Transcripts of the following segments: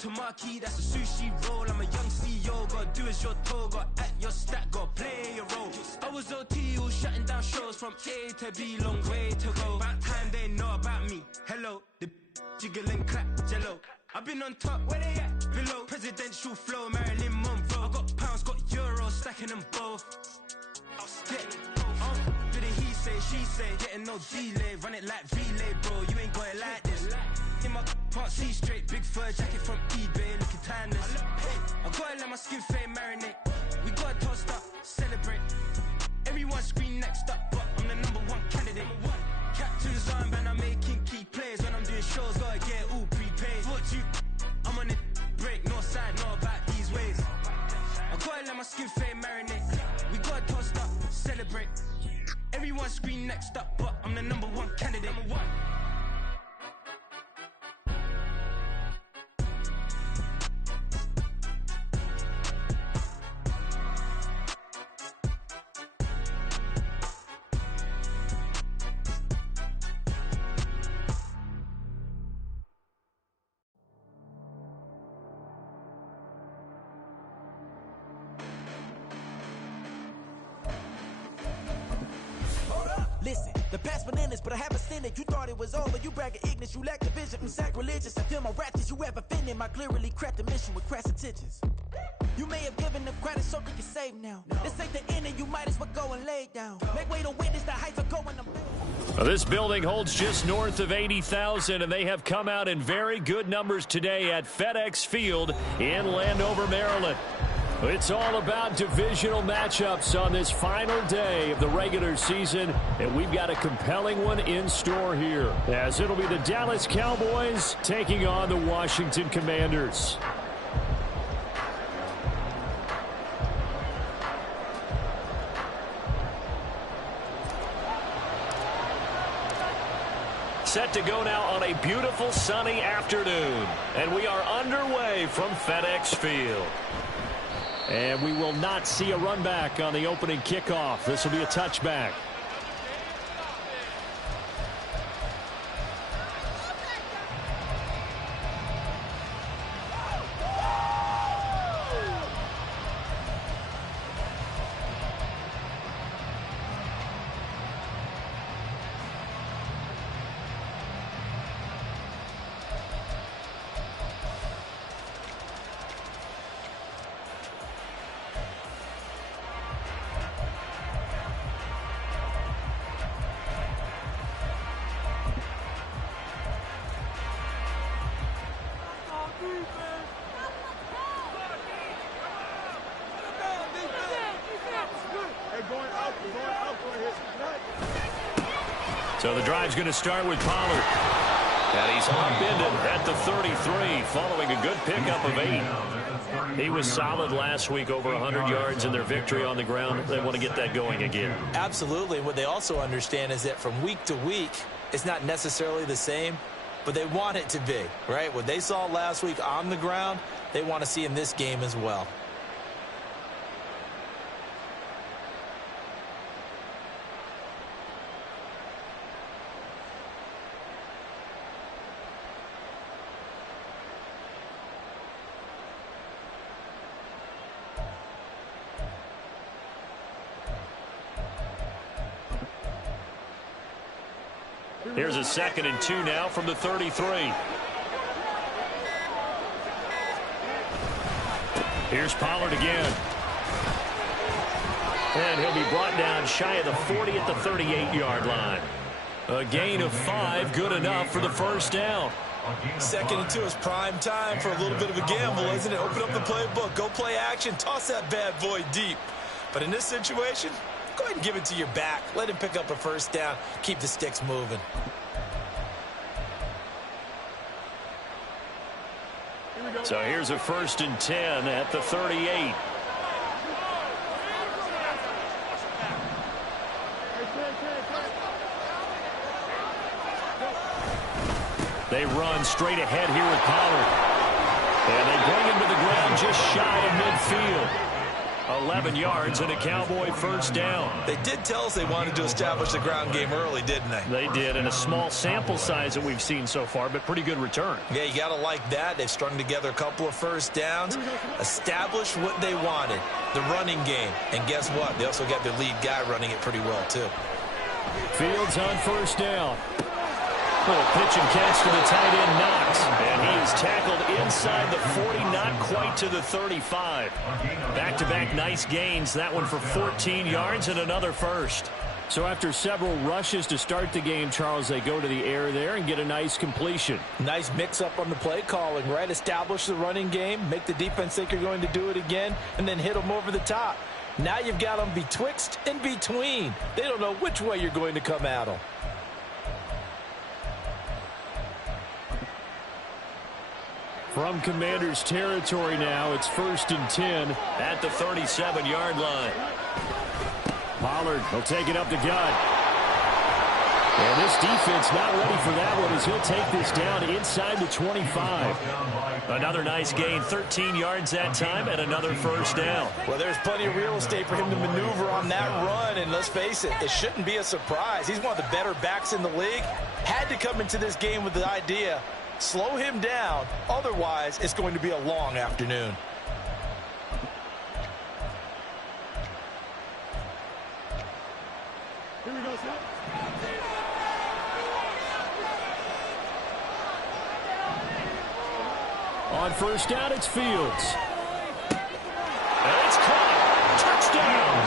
to marquee, that's a sushi roll. I'm a young CEO, gotta do as you're told. Got at your stack, gotta play your role. I was OT, all shutting down shows from A to B, long way to go. About time they know about me. Hello, the jiggle and clap, jello. I've been on top, where they at? Below, presidential flow, Marilyn Monroe. I got pounds, got euros, stacking them both. I'll stick. Do the he say, she say, getting no delay, run it like relay, bro. You ain't got it like this. In my can't see straight, big fur jacket from eBay, looking timeless. I gotta let my skin fade marinate. We gotta toast up, celebrate. Everyone scream next up, but I'm the #1 candidate. Captain's armband, I'm making key plays. When I'm doing shows, gotta get all prepaid. What you? I'm on it, break, no side, know about these ways. I gotta let my skin fade marinate. We gotta toast up, celebrate. Everyone scream next up, but I'm the #1 candidate. Listen, the past bananas, but I haven't seen it. You thought it was over, you bragging ignorance, you lack the vision from sacrilegious. I feel my raptors, you ever offended my clearly crafted mission with crass intentions. You may have given them credit, so they can save now. This ain't the end, and you might as well go and lay down. Make way to witness the heights are going. Well, this building holds just north of 80,000, and they have come out in very good numbers today at FedEx Field in Landover, Maryland. It's all about divisional matchups on this final day of the regular season, and we've got a compelling one in store here, as it'll be the Dallas Cowboys taking on the Washington Commanders. Set to go now on a beautiful sunny afternoon, and we are underway from FedEx Field. And we will not see a run back on the opening kickoff. This will be a touchback. So the drive's going to start with Pollard. And he's upended at the 33 following a good pickup of 8. He was solid last week, over 100 yards in their victory on the ground. They want to get that going again. Absolutely. What they also understand is that from week to week, it's not necessarily the same, but they want it to be, right? What they saw last week on the ground, they want to see in this game as well. Here's a 2nd and 2 now from the 33. Here's Pollard again. And he'll be brought down shy of the 40 at the 38-yard line. A gain of 5, good enough for the first down. 2nd and 2 is prime time for a little bit of a gamble, isn't it? Open up the playbook, go play action, toss that bad boy deep. But in this situation, go ahead and give it to your back. Let him pick up a first down. Keep the sticks moving. So here's a 1st and 10 at the 38. They run straight ahead here with Pollard. And they bring him to the ground just shy of midfield. 11 yards and a Cowboy first down. They did tell us they wanted to establish the ground game early, didn't they? They did, in a small sample size that we've seen so far, but pretty good return. Yeah, you got to like that. They've strung together a couple of first downs, established what they wanted, the running game. And guess what? They also got their lead guy running it pretty well, too. Fields on first down. Little pitch and catch to the tight end, Knox. And he is tackled inside the 40, not quite to the 35. Back-to-back nice gains. That one for 14 yards and another first. So after several rushes to start the game, Charles, they go to the air there and get a nice completion. Nice mix-up on the play calling, right? Establish the running game, make the defense think you're going to do it again, and then hit them over the top. Now you've got them betwixt and between. They don't know which way you're going to come at them. From Commanders territory now, it's 1st and 10 at the 37-yard line. Pollard will take it up the gut. And this defense not ready for that one as he'll take this down inside the 25. Another nice gain, 13 yards that time, and another first down. Well, there's plenty of real estate for him to maneuver on that run, and let's face it, it shouldn't be a surprise. He's one of the better backs in the league. Had to come into this game with the idea, slow him down, otherwise it's going to be a long afternoon. Here we go, sir. On first down, it's Fields. And it's caught. Touchdown.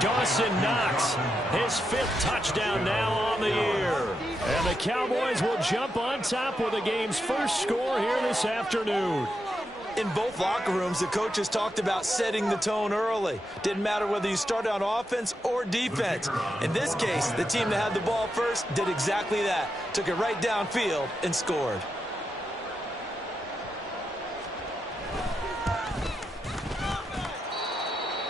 Dawson Knox, his 5th touchdown now on the year. And the Cowboys will jump on top with the game's first score here this afternoon. In both locker rooms, the coaches talked about setting the tone early. Didn't matter whether you started on offense or defense. In this case, the team that had the ball first did exactly that. Took it right downfield and scored.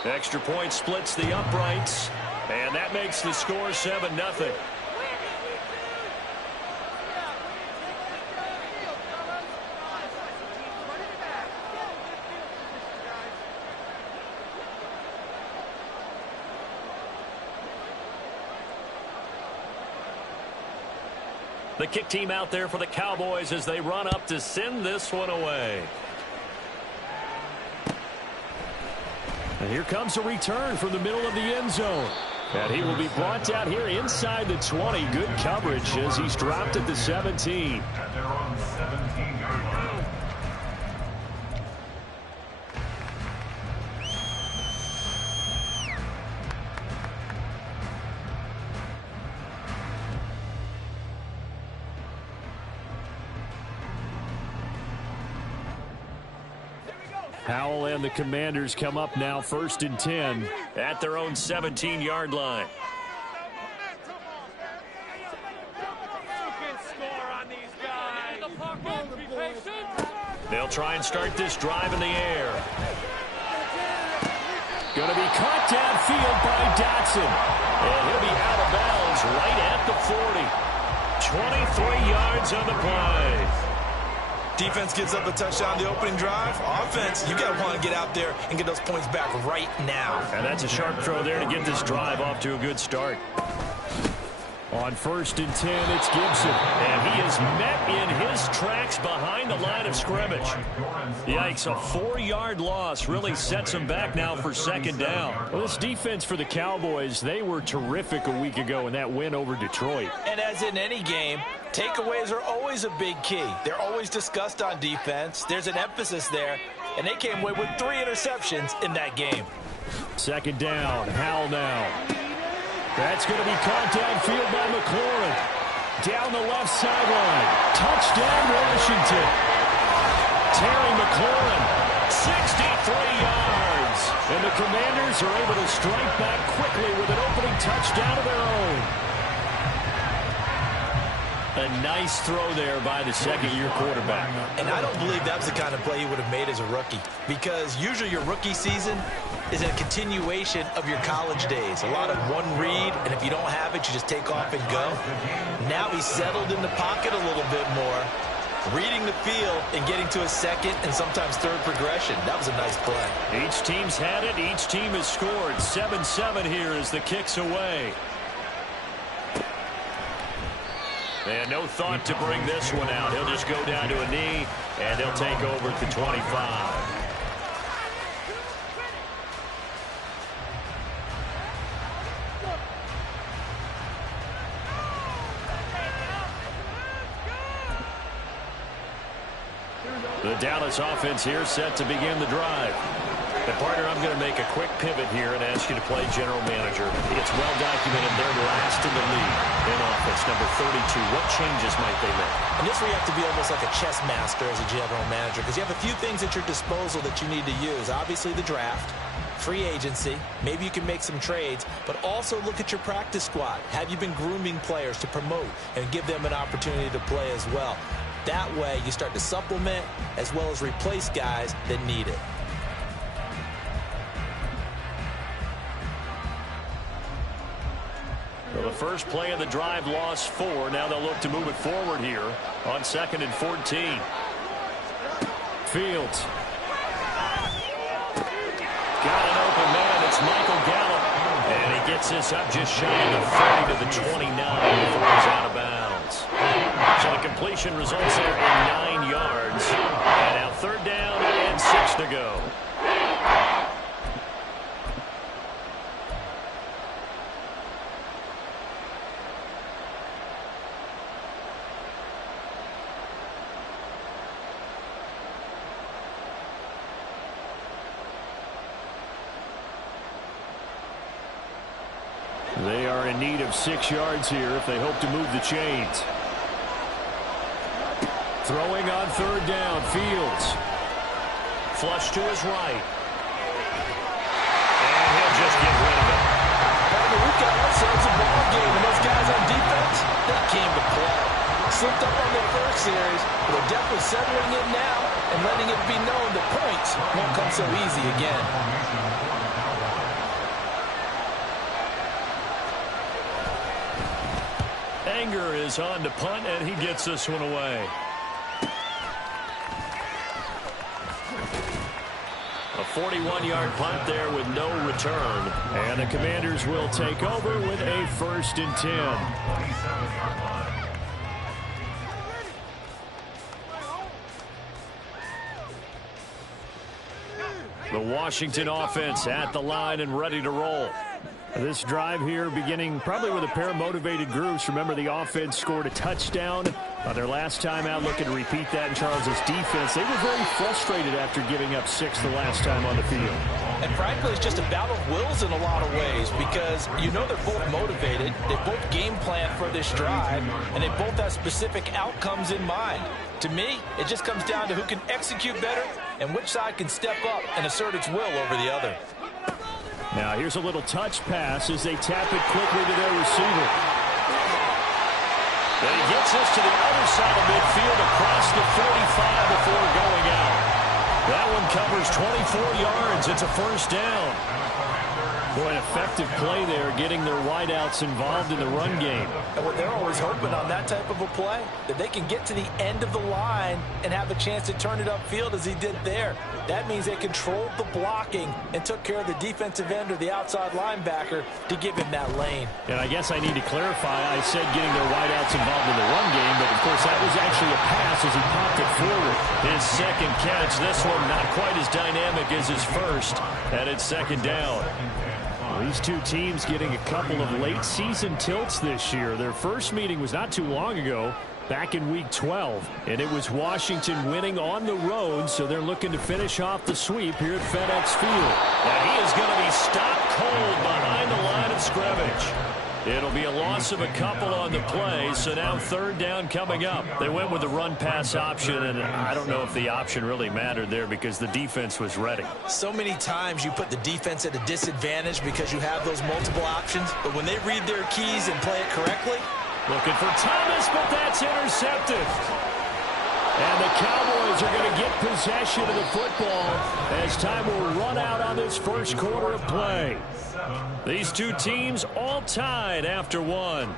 Extra point splits the uprights, and that makes the score 7-0. The kick team out there for the Cowboys as they run up to send this one away. And here comes a return from the middle of the end zone. And he will be brought down here inside the 20. Good coverage as he's dropped at the 17. Howell and the Commanders come up now 1st and 10 at their own 17-yard line. They'll try and start this drive in the air. Going to be caught downfield by Dotson. And he'll be out of bounds right at the 40. 23 yards on the play. Defense gives up a touchdown the opening drive. Offense, you got to want to get out there and get those points back right now. And that's a sharp throw there to get this drive off to a good start. On 1st and 10, it's Gibson. And he is met in his tracks behind the line of scrimmage. Yikes, a 4-yard loss really sets him back now for 2nd down. Well, this defense for the Cowboys, they were terrific a week ago in that win over Detroit. And as in any game, takeaways are always a big key. They're always discussed on defense. There's an emphasis there. And they came away with 3 interceptions in that game. 2nd down, Howell now. That's going to be caught downfield by McLaurin. Down the left sideline. Touchdown, Washington. Terry McLaurin, 63 yards. And the Commanders are able to strike back quickly with an opening touchdown of their own. A nice throw there by the 2nd-year quarterback. And I don't believe that's the kind of play he would have made as a rookie, because usually your rookie season is a continuation of your college days. A lot of one read, and if you don't have it, you just take off and go. Now he's settled in the pocket a little bit more. reading the field and getting to a second and sometimes third progression. That was a nice play. Each team's had it. Each team has scored. 7-7 here as the kick's away. And no thought to bring this one out. He'll just go down to a knee, and he'll take over at the 25. The Dallas offense here set to begin the drive. And partner, I'm going to make a quick pivot here and ask you to play general manager. It's well documented they're last in the league in offense, number 32. What changes might they make? And this where you have to be almost like a chess master as a general manager, because you have a few things at your disposal that you need to use. Obviously the draft, free agency, maybe you can make some trades, but also look at your practice squad. Have you been grooming players to promote and give them an opportunity to play as well? That way you start to supplement as well as replace guys that need it. Well, the first play of the drive lost 4. Now they'll look to move it forward here on 2nd and 14. Fields. Got an open man. It's Michael Gallup. And he gets this up just shy of the 30 to the 29 before he's out of bounds. So the completion results there in 9 yards. And now 3rd down and 6 to go. They are in need of 6 yards here if they hope to move the chains. Throwing on 3rd down, Fields. Flush to his right. And he'll just get rid of it. We've got ourselves a ball game, and those guys on defense, they came to play. Slipped up on their first series, but they're definitely settling in now and letting it be known the points won't come so easy again. Anger is on to punt, and he gets this one away. A 41-yard punt there with no return. And the Commanders will take over with a 1st and 10. The Washington offense at the line and ready to roll. This drive here beginning probably with a pair of motivated groups. Remember, the offense scored a touchdown their last time out. Looking to repeat that in Charles's defense. They were very frustrated after giving up 6 the last time on the field. And frankly, it's just a battle of wills in a lot of ways, because you know they're both motivated. They both game plan for this drive, and they both have specific outcomes in mind. To me, it just comes down to who can execute better and which side can step up and assert its will over the other. Now here's a little touch pass as they tap it quickly to their receiver. Then he gets this to the other side of midfield across the 45 before going out. That one covers 24 yards. It's a 1st down. Boy, an effective play there, getting their wideouts involved in the run game. And what they're always hoping on that type of a play, that they can get to the end of the line and have a chance to turn it upfield as he did there. That means they controlled the blocking and took care of the defensive end or the outside linebacker to give him that lane. And I guess I need to clarify, I said getting their wideouts involved in the run game, but of course that was actually a pass as he popped it forward. His 2nd catch, this one not quite as dynamic as his first, and it's 2nd down. These two teams getting a couple of late season tilts this year. Their first meeting was not too long ago, back in week 12, and it was Washington winning on the road, so they're looking to finish off the sweep here at FedEx Field. Now he is going to be stopped cold behind the line of scrimmage. It'll be a loss of a couple on the play, so now 3rd down coming up. They went with the run-pass option, and I don't know if the option really mattered there because the defense was ready. So many times you put the defense at a disadvantage because you have those multiple options, but when they read their keys and play it correctly. Looking for Thomas, but that's intercepted. And the Cowboys are going to get possession of the football as time will run out on this 1st quarter of play. These two teams all tied after 1.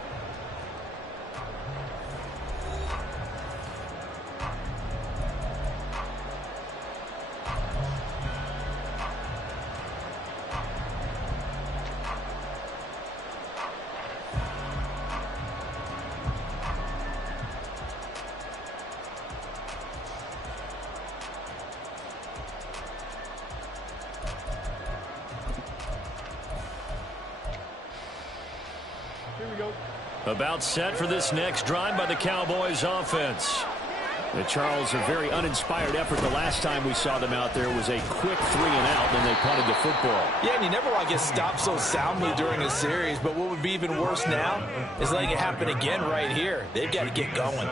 About set for this next drive by the Cowboys offense. Charles, a very uninspired effort the last time we saw them out there was a quick 3-and-out, then they punted the football. Yeah, and you never want to get stopped so soundly during a series, but what would be even worse now is letting it happen again right here. They've got to get going.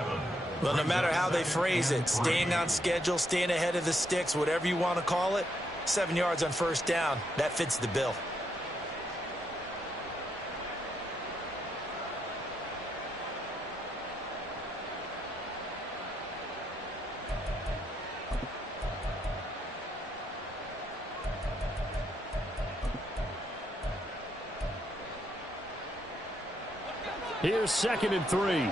Well, no matter how they phrase it, staying on schedule, staying ahead of the sticks, whatever you want to call it, 7 yards on first down, that fits the bill. Here's 2nd and 3.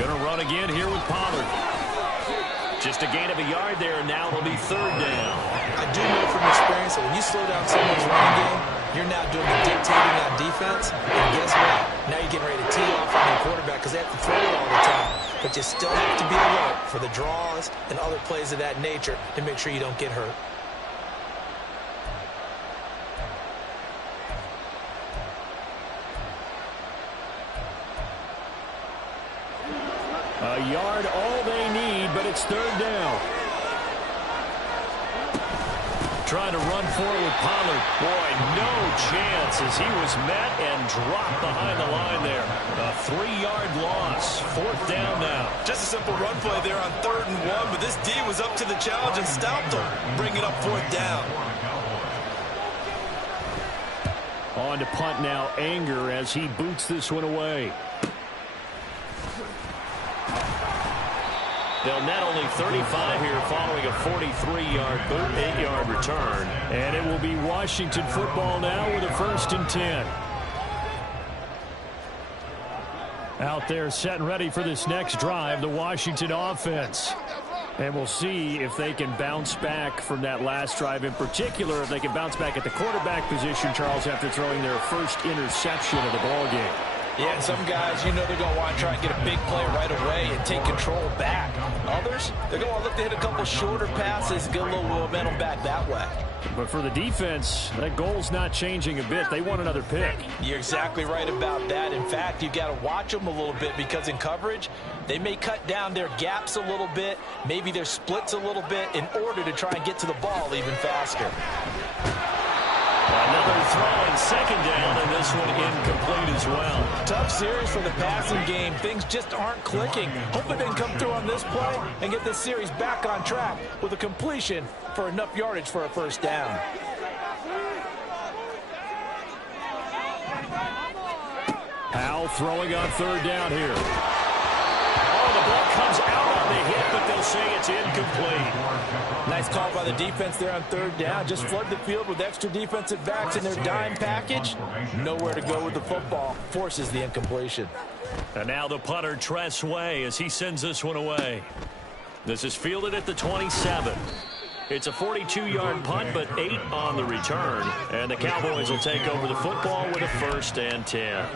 Gonna run again here with Pollard. Just a gain of a yard there, and now it'll be 3rd down. I do know from experience that when you slow down someone's running game, you're now doing the dictating on defense. And guess what? Now you're getting ready to tee off on your quarterback because they have to throw it all the time. But you still have to be alert for the draws and other plays of that nature to make sure you don't get hurt. A yard, all they need, but it's 3rd down. Trying to run forward with Pollard. Boy, no chance as he was met and dropped behind the line there. A 3-yard loss. 4th down now. Just a simple run play there on 3rd and 1, but this D was up to the challenge and stopped him, bringing up 4th down. On to punt now, Anger as he boots this one away. They'll net only 35 here following a 43-yard boot, 8-yard return. And it will be Washington football now with a 1st and 10. Out there set and ready for this next drive, the Washington offense. And we'll see if they can bounce back from that last drive. In particular, if they can bounce back at the quarterback position, Charles, after throwing their first interception of the ballgame. Yeah, and some guys, you know they're going to want to try and get a big play right away and take control back. Others, they're going to look to hit a couple shorter passes and get a little momentum back that way. But for the defense, that goal's not changing a bit. They want another pick. You're exactly right about that. In fact, you've got to watch them a little bit because in coverage, they may cut down their gaps a little bit, maybe their splits a little bit in order to try and get to the ball even faster. Another throw and 2nd down, and this one incomplete as well. Tough series for the passing game. Things just aren't clicking. Hope they can come through on this play and get this series back on track with a completion for enough yardage for a 1st down. Powell throwing on 3rd down here. Oh, the ball comes out on the hit, but they'll say it's incomplete. Nice call by the defense there on 3rd down. Just flood the field with extra defensive backs in their dime package. Nowhere to go with the football. Forces the incompletion. And now the punter, Tress Way, as he sends this one away. This is fielded at the 27. It's a 42-yard punt, but 8 on the return. And the Cowboys will take over the football with a 1st and 10.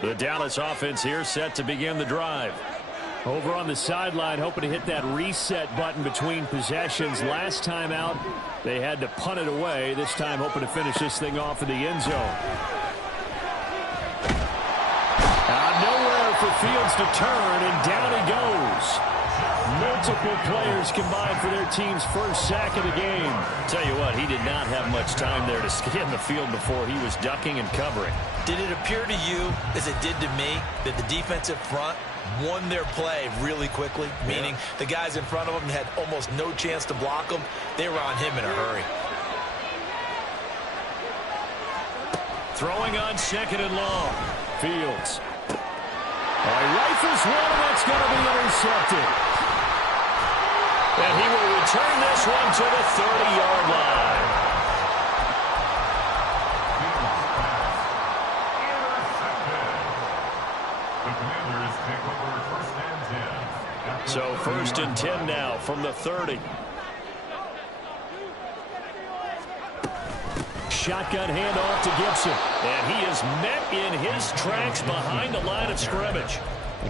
The Dallas offense here set to begin the drive. Over on the sideline, hoping to hit that reset button between possessions. Last time out, they had to punt it away. This time, hoping to finish this thing off in the end zone. Nowhere for Fields to turn, and down he goes. Multiple players combined for their team's first sack of the game. Tell you what, he did not have much time there to scan the field before he was ducking and covering. Did it appear to you, as it did to me, that the defensive front won their play really quickly? Meaning the guys in front of them had almost no chance to block him. They were on him in a hurry. Throwing on 2nd and long. Fields. Rifles one, and that's going to be intercepted. And he will return this one to the 30-yard line. So 1st and 10 now from the 30. Shotgun handoff to Gibson. And he is met in his tracks behind the line of scrimmage.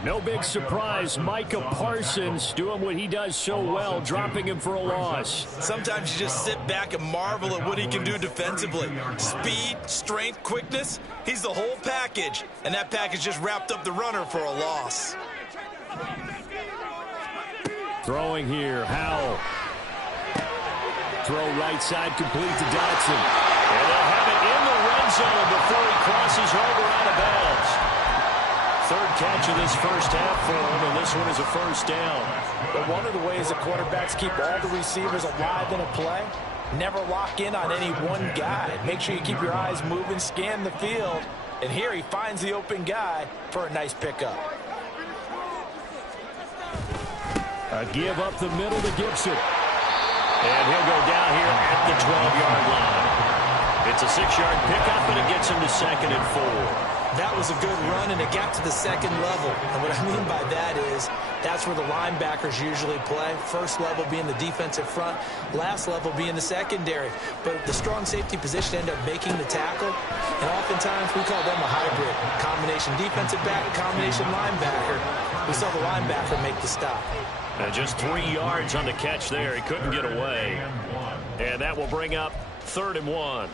No big surprise. Micah Parsons doing what he does so well, dropping him for a loss. Sometimes you just sit back and marvel at what he can do defensively. Speed, strength, quickness. He's the whole package. And that package just wrapped up the runner for a loss. Throwing here, Howell. Throw right side, complete to Dotson. And they'll have it in the red zone before he crosses over out of bounds. Third catch of this first half for him, and this one is a first down. But one of the ways that quarterbacks keep all the receivers alive in a play, never lock in on any one guy. Make sure you keep your eyes moving, scan the field, and here he finds the open guy for a nice pickup. A give up the middle to Gibson. And he'll go down here at the 12-yard line. It's a 6-yard pickup, and it gets him to 2nd and 4. That was a good run, and it got to the second level. And what I mean by that is that's where the linebackers usually play. First level being the defensive front, last level being the secondary. But the strong safety position ended up making the tackle, and oftentimes we call them a hybrid. Combination defensive back, combination linebacker. We saw the linebacker make the stop. And just 3 yards on the catch there. He couldn't get away. And that will bring up 3rd and 1.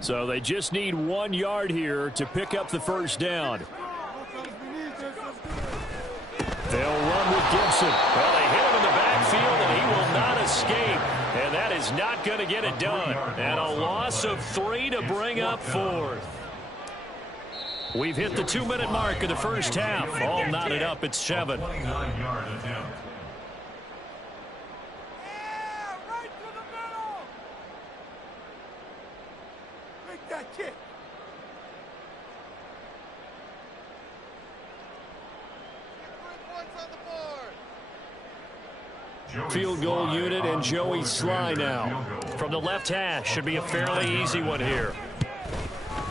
So they just need 1 yard here to pick up the first down. They'll run with Gibson. Well, they hit him in the backfield, and he will not escape. And that is not going to get it done. And a loss of 3 to bring up 4th. We've hit the 2-minute mark of the first half. All knotted up at 7. Field goal unit and Joey Sly now. From the left hash, should be a fairly easy one here.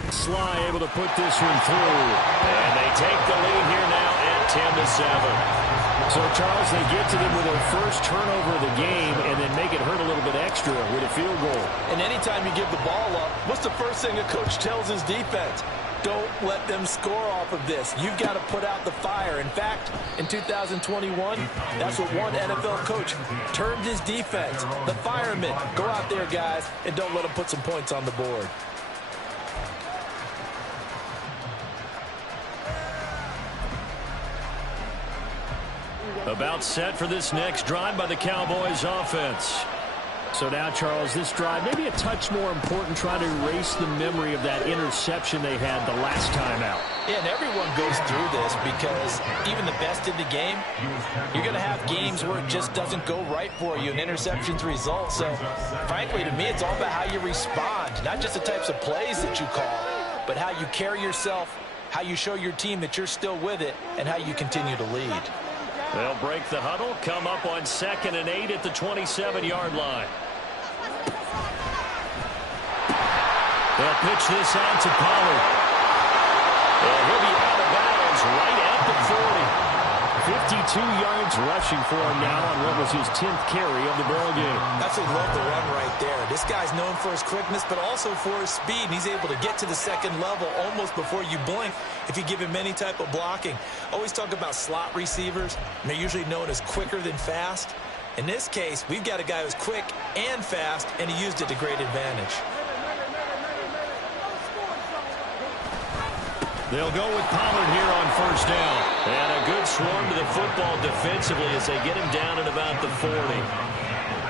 Sly able to put this one through. And they take the lead here now at 10-7. So, Charles, they get to them with their first turnover of the game and then make it hurt a little bit extra with a field goal. And anytime you give the ball up, what's the first thing a coach tells his defense? Don't let them score off of this. You've got to put out the fire. In fact, in 2021, that's what one NFL coach termed his defense. The firemen. Go out there, guys, and don't let them put some points on the board. About set for this next drive by the Cowboys offense. So now, Charles, this drive maybe a touch more important, trying to erase the memory of that interception they had the last time out. Yeah, and everyone goes through this because even the best in the game, you're going to have games where it just doesn't go right for you and interceptions result. So, frankly, to me, it's all about how you respond, not just the types of plays that you call, but how you carry yourself, how you show your team that you're still with it, and how you continue to lead. They'll break the huddle, come up on 2nd and 8 at the 27-yard line. They'll pitch this out to Pollard. And he'll be out of bounds right at the 40. 52 yards rushing for him now on what was his 10th carry of the ball game. Absolutely love the run right there. This guy's known for his quickness, but also for his speed. And he's able to get to the second level almost before you blink if you give him any type of blocking. Always talk about slot receivers, and they're usually known as quicker than fast. In this case, we've got a guy who's quick and fast, and he used it to great advantage. They'll go with Pollard here on first down. And a good swarm to the football defensively as they get him down at about the 40.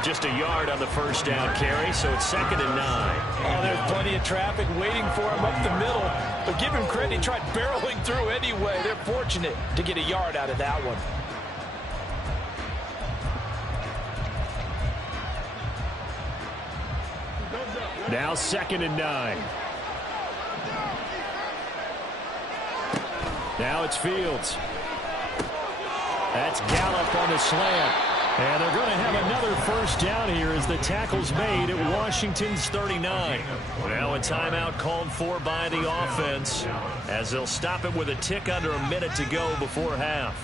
Just a yard on the first down carry, so it's 2nd and 9. Oh, there's plenty of traffic waiting for him up the middle. But give him credit, he tried barreling through anyway. They're fortunate to get a yard out of that one. Now 2nd and 9. Now it's Fields. That's Gallup on the slant. And they're going to have another first down here as the tackle's made at Washington's 39. Now a timeout called for by the offense as they'll stop it with a tick under a minute to go before half.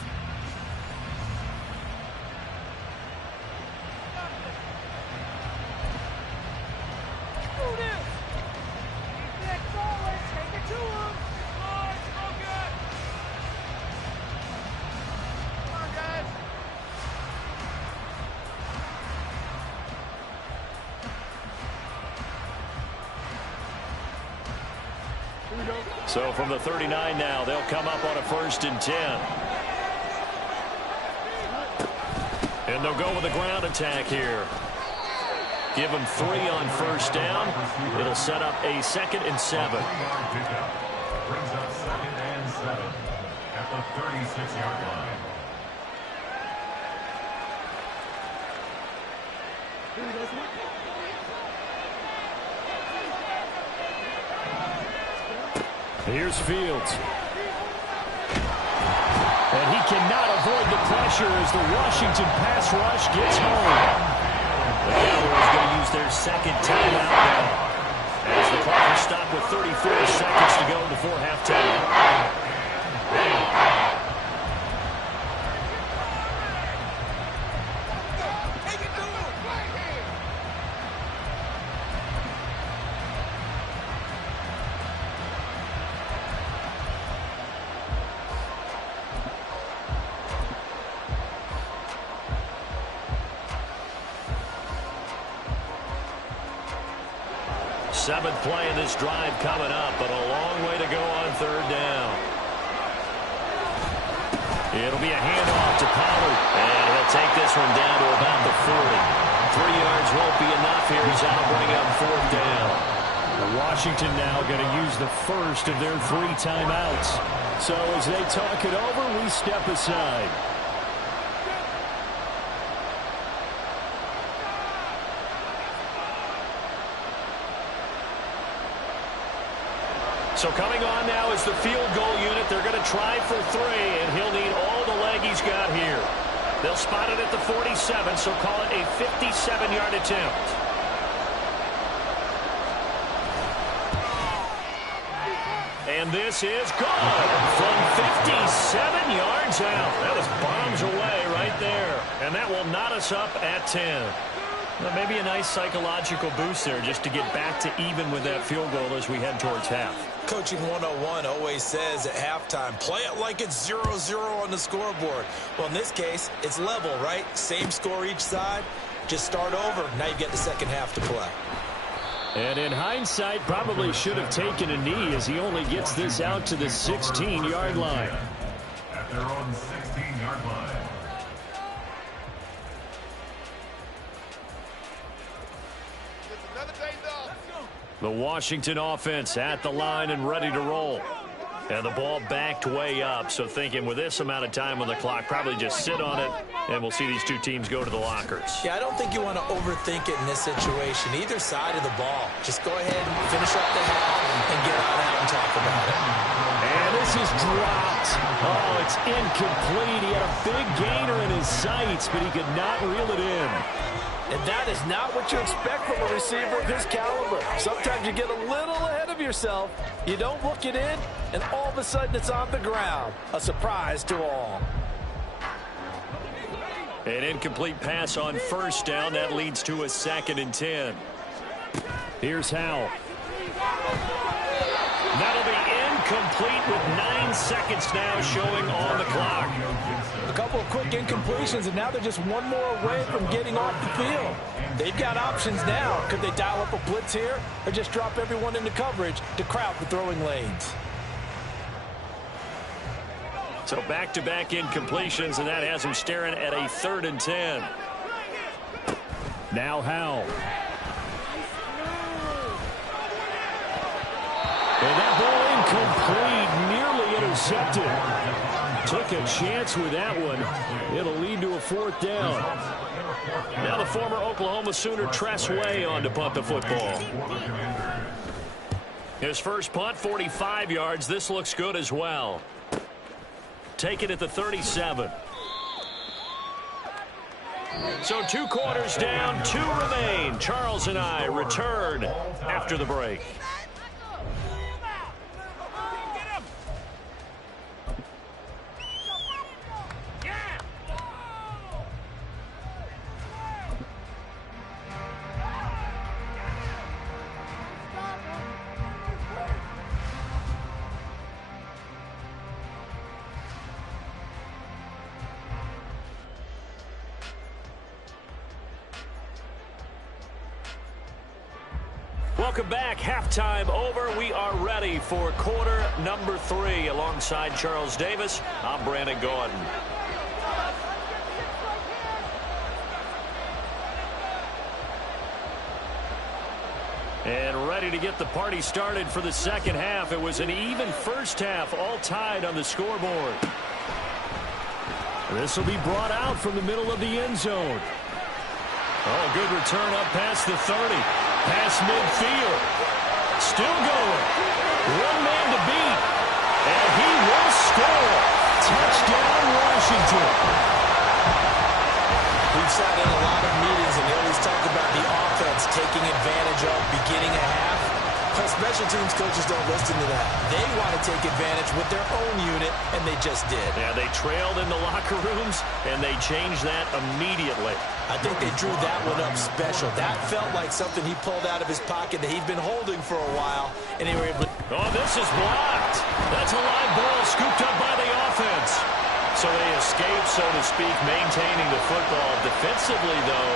So from the 39 now, they'll come up on a 1st and 10. And they'll go with a ground attack here. Give them 3 on 1st down. It'll set up a 2nd and 7. Brings up 2nd and 7 at the 36-yard line. Here's Fields. And he cannot avoid the pressure as the Washington pass rush gets home. The Cowboys going to use their 2nd timeout now as the clock will stop with 34 seconds to go before halftime. Seventh play in this drive coming up, but a long way to go on 3rd down. It'll be a handoff to Pollard, and he'll take this one down to about the 40. 3 yards won't be enough here as that'll bring up 4th down. Washington now going to use the first of their 3 timeouts. So as they talk it over, we step aside. So coming on now is the field goal unit. They're going to try for 3, and he'll need all the leg he's got here. They'll spot it at the 47, so call it a 57-yard attempt. And this is good from 57 yards out. That was bombs away right there. And that will knot us up at 10. Well, maybe a nice psychological boost there just to get back to even with that field goal as we head towards half. Coaching 101 always says at halftime, play it like it's 0-0 on the scoreboard. Well, in this case, it's level, right? Same score each side. Just start over. Now you get the second half to play. And in hindsight, probably should have taken a knee as he only gets this out to the 16-yard line. At their own 16-yard line. The Washington offense at the line and ready to roll. And the ball backed way up, so thinking with this amount of time on the clock, probably just sit on it, and we'll see these 2 teams go to the lockers. Yeah, I don't think you want to overthink it in this situation. Either side of the ball. Just go ahead and finish up the half and get on out and talk about it. And this is dropped. Oh, it's incomplete. He had a big gainer in his sights, but he could not reel it in. And that is not what you expect from a receiver of his caliber. Sometimes you get a little ahead of yourself. You don't look it in, and all of a sudden it's on the ground. A surprise to all. An incomplete pass on 1st down. That leads to a 2nd and 10. Here's Howell. That'll be incomplete with 9 seconds now showing on the clock. A couple of quick incompletions, and now they're just one more away from getting off the field. They've got options now. Could they dial up a blitz here or just drop everyone into coverage to crowd the throwing lanes? So back-to-back incompletions, and that has him staring at a 3rd and 10. Now Howell. And that ball incomplete, nearly intercepted. Took a chance with that one. It'll lead to a 4th down. Now the former Oklahoma Sooner Tress Way on to punt the football. His first punt, 45 yards. This looks good as well. Take it at the 37. So 2 quarters down, 2 remain. Charles and I return after the break. Welcome back. Halftime over. We are ready for quarter number 3. Alongside Charles Davis, I'm Brandon Gordon. And ready to get the party started for the second half. It was an even first half, all tied on the scoreboard. This will be brought out from the middle of the end zone. Oh, good return up past the 30. Past midfield. Still going. One man to beat. And he will score. Touchdown, Washington. We've sat in a lot of meetings, and they always talk about the offense taking advantage of beginning a half. But special teams coaches don't listen to that. They want to take advantage with their own unit, and they just did. Yeah, they trailed in the locker rooms, and they changed that immediately. I think they drew that one up special. That felt like something he pulled out of his pocket that he'd been holding for a while, and they were able to... Oh, this is blocked. That's a live ball scooped up by the offense. So they escape, so to speak, maintaining the football. Defensively, though,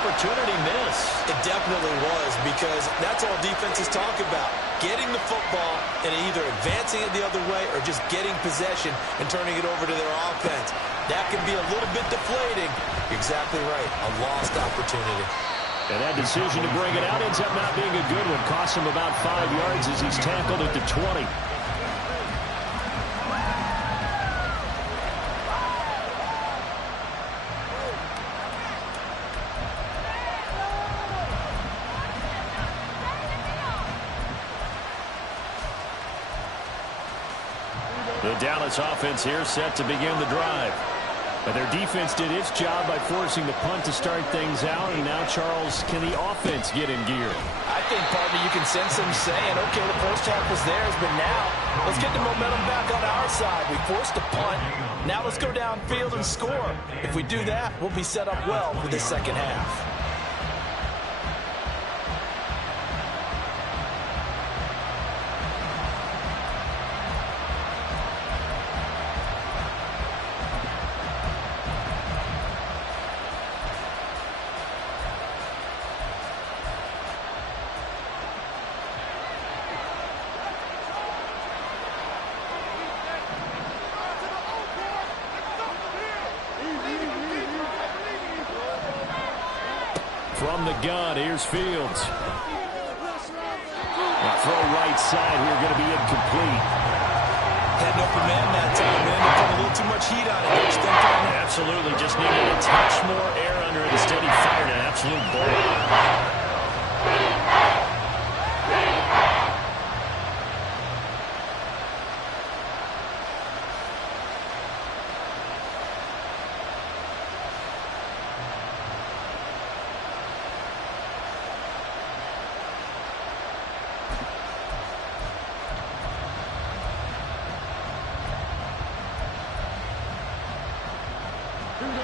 opportunity missed. It definitely was, because that's all defenses talk about. Getting the football and either advancing it the other way or just getting possession and turning it over to their offense. That can be a little bit deflating. You're exactly right. A lost opportunity. And that decision to bring it out ends up not being a good one. Costs him about 5 yards as he's tackled at the 20. The Dallas offense here set to begin the drive. But their defense did its job by forcing the punt to start things out. And now, Charles, can the offense get in gear? I think, partner, you can sense them saying, okay, the first half was theirs, but now let's get the momentum back on our side. We forced a punt. Now let's go downfield and score. If we do that, we'll be set up well for the second half. From the gun, here's Fields. Now throw right side here, going to be incomplete. Had an open man that time, man. They put a little too much heat on it. Don't you think, partner? Absolutely, just needed a touch more air under it. Instead, he fired an absolute bullet.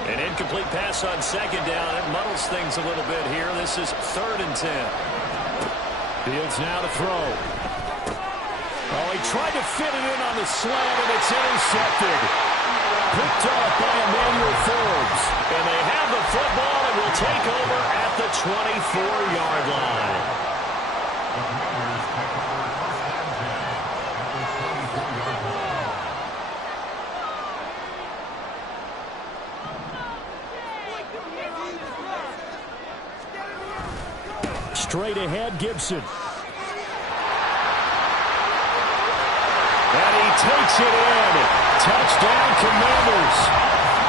An incomplete pass on second down. It muddles things a little bit here. This is 3rd and 10. Fields now to throw. Oh, he tried to fit it in on the slant, and it's intercepted. Picked off by Emmanuel Forbes. And they have the football and will take over at the 24-yard line. Straight ahead, Gibson. And he takes it in. Touchdown, Commanders.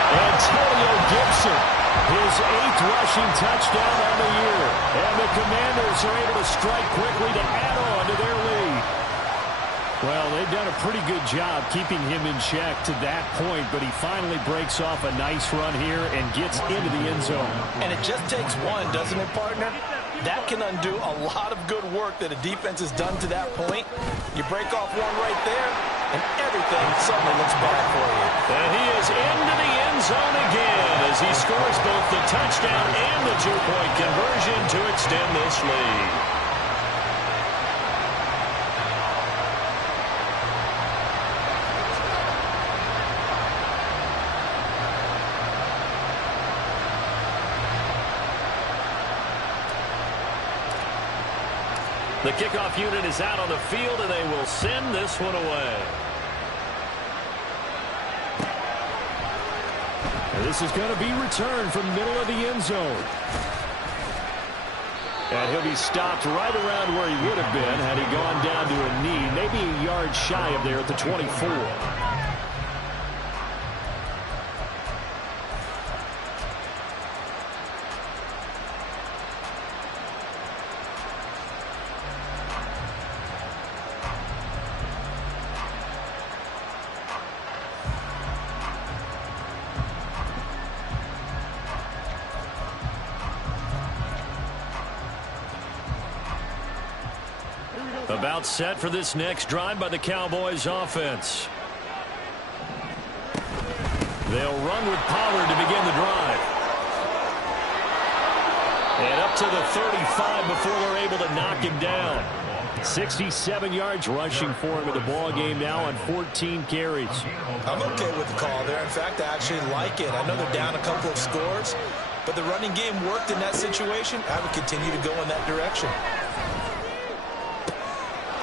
Antonio Gibson, his 8th rushing touchdown on the year. And the Commanders are able to strike quickly to add on to their lead. Well, they've done a pretty good job keeping him in check to that point, but he finally breaks off a nice run here and gets into the end zone. And it just takes one, doesn't it, partner? That can undo a lot of good work that a defense has done to that point. You break off one right there, and everything suddenly looks bad for you. And he is into the end zone again as he scores both the touchdown and the two-point conversion to extend this lead. The kickoff unit is out on the field, and they will send this one away. And this is going to be returned from the middle of the end zone. And he'll be stopped right around where he would have been had he gone down to a knee, maybe a yard shy of there at the 24. About set for this next drive by the Cowboys offense. They'll run with Pollard to begin the drive. And up to the 35 before they're able to knock him down. 67 yards rushing for him in the ball game now on 14 carries. I'm okay with the call there. In fact, I actually like it. I know they're down a couple of scores, but the running game worked in that situation. I would continue to go in that direction.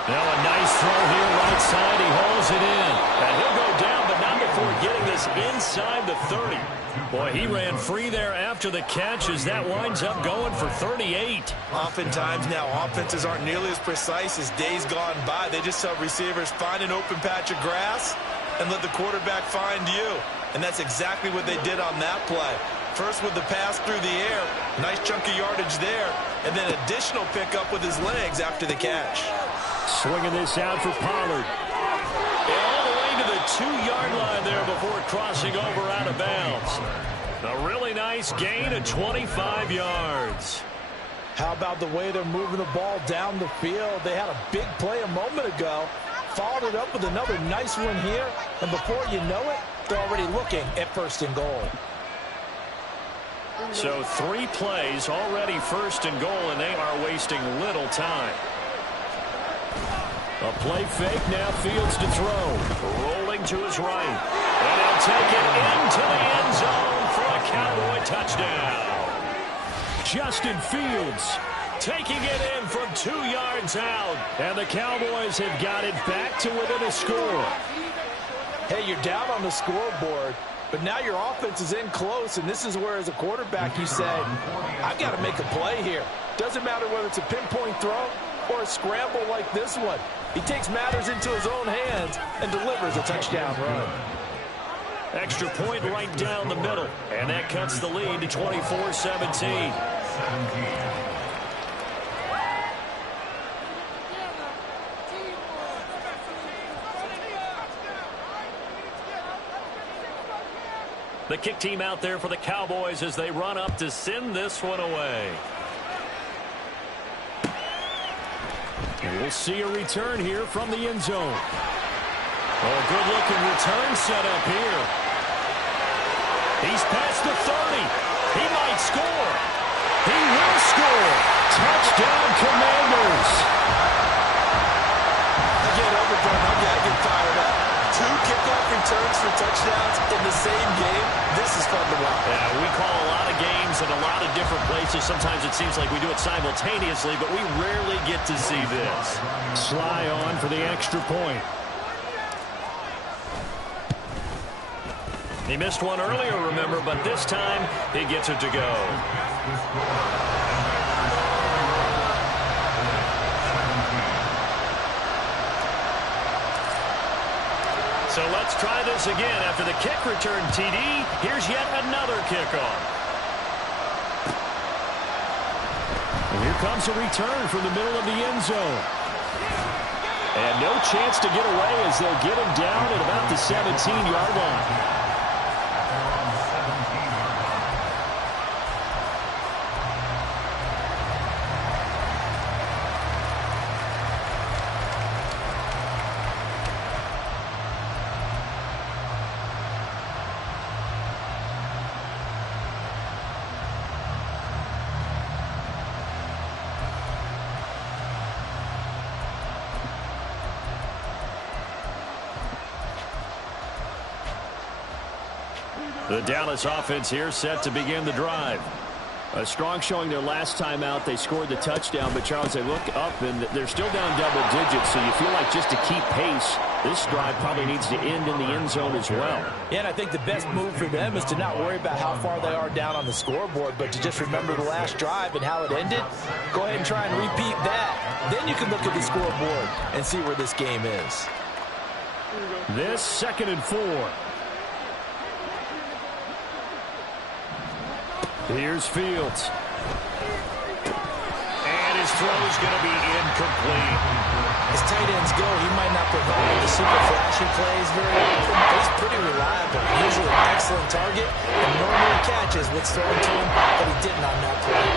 Now a nice throw here right side. He hauls it in. And he'll go down, but not before getting this inside the 30. Boy, he ran free there after the catch as that winds up going for 38. Oftentimes now offenses aren't nearly as precise as days gone by. They just tell receivers, find an open patch of grass and let the quarterback find you. And that's exactly what they did on that play. First with the pass through the air. Nice chunk of yardage there. And then additional pickup with his legs after the catch. Swinging this out for Pollard. And all the way to the 2-yard line there before crossing over out of bounds. A really nice gain of 25 yards. How about the way they're moving the ball down the field? They had a big play a moment ago. Followed it up with another nice one here. And before you know it, they're already looking at first and goal. So 3 plays already first and goal, and they are wasting little time. A play fake, now Fields to throw. Rolling to his right. And he'll take it into the end zone for a Cowboy touchdown. Justin Fields taking it in from 2 yards out. And the Cowboys have got it back to within a score. Hey, you're down on the scoreboard, but now your offense is in close, and this is where, as a quarterback, you say, I've got to make a play here. Doesn't matter whether it's a pinpoint throw or a scramble like this one. He takes matters into his own hands and delivers a touchdown run. Extra point right down the middle, and that cuts the lead to 24-17. The kick team out there for the Cowboys as they run up to send this one away. And we'll see a return here from the end zone. Oh, good-looking return set up here. He's past the 30. He might score. He will score. Touchdown, Commanders. I get overdone. I get fired up. 2 kickoff returns for touchdowns in the same game. This is fun to watch. Yeah, we call a lot of games in a lot of different places. Sometimes it seems like we do it simultaneously, but we rarely get to see this. Sly on for the extra point. He missed one earlier, remember, but this time he gets it to go. So let's try this again. After the kick return, TD, here's yet another kickoff. And here comes a return from the middle of the end zone. And no chance to get away as they'll get him down at about the 17-yard line. The Dallas offense here set to begin the drive. A strong showing their last time out. They scored the touchdown, but Charles, they look up and they're still down double digits, so you feel like just to keep pace, this drive probably needs to end in the end zone as well. Yeah, and I think the best move for them is to not worry about how far they are down on the scoreboard, but to just remember the last drive and how it ended. Go ahead and try and repeat that. Then you can look at the scoreboard and see where this game is. This 2nd and 4. Here's Fields. And his throw is going to be incomplete. As tight ends go, he might not provide the super flashy plays very often, but he's pretty reliable. Usually an excellent target, and normally catches what's thrown to him, but he didn't on that play.